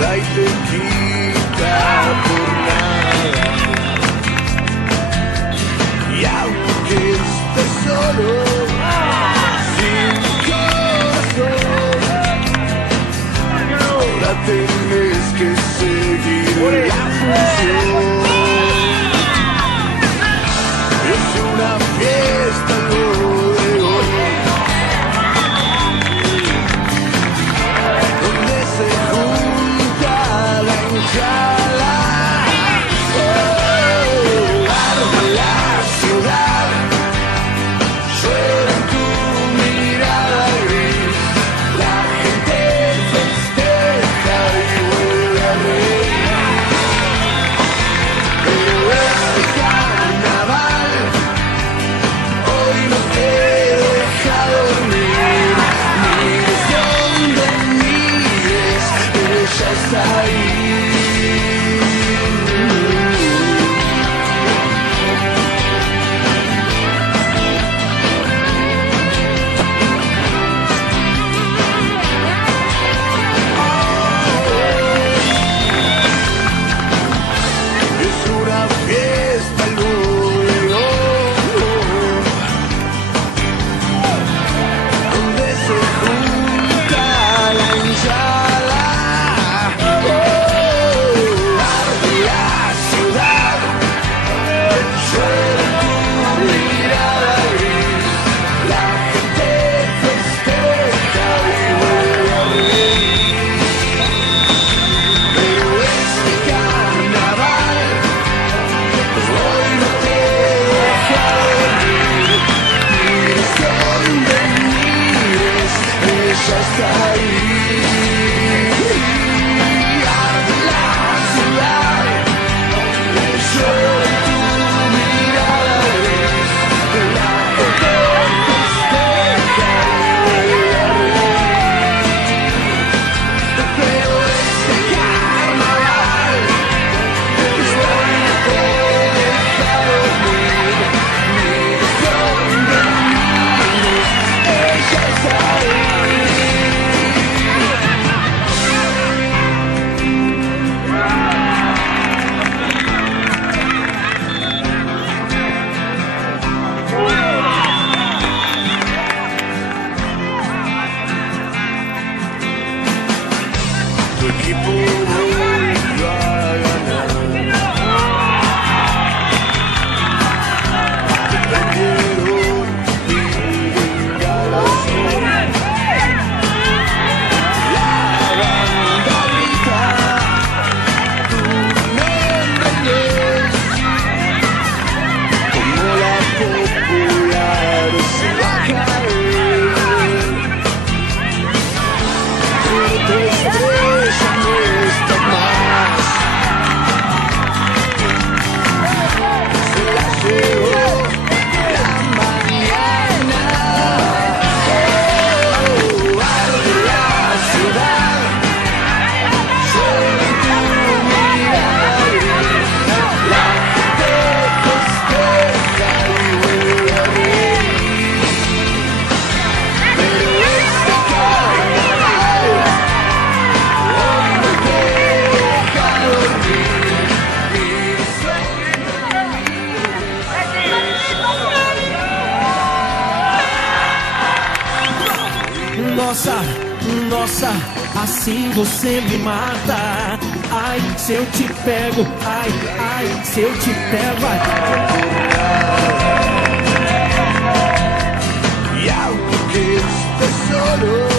da y te quita por nada. Y aunque estés solo, sin corazón, ahora tenés que seguir la función. Es una fiesta lo de hoy, donde se junta la hinchada. Arde la ciudad, llueve en tu mirada gris. La gente festeja y vuelve a reír. Pero este carnaval hoy no te deja dormir. Mires donde mires, ella está ahí. Es una fiesta luego, donde se junta la hinchada. Arde la ciudad, llueve tu mirada gris. La gente festeja y vuelve a reír. Pero este carnaval hoy no te deja dormir. Mires donde mires, ella está ahí. Arde la ciudad, llueve tu mirada gris. La gente festeja y vuelve a reír. Pero este carnaval hoy no te deja dormir. Mires donde mires, ella está ahí. Tu equipo volvió a ganar. Te prendieron bengalas. La banda grita tu nombre es como la popular se va a caer. Tu estrella no está más, se la llevó la mañana. Arde la ciudad, llueve tu mirada gris. La gente festeja y vuelve a reír. Pero este carnaval hoy no te deja dormir. Mires Nossa, nossa, assim você me mata. Ai, se eu te pego, ai, ai, se eu te pego, ai. y aunque estés solo,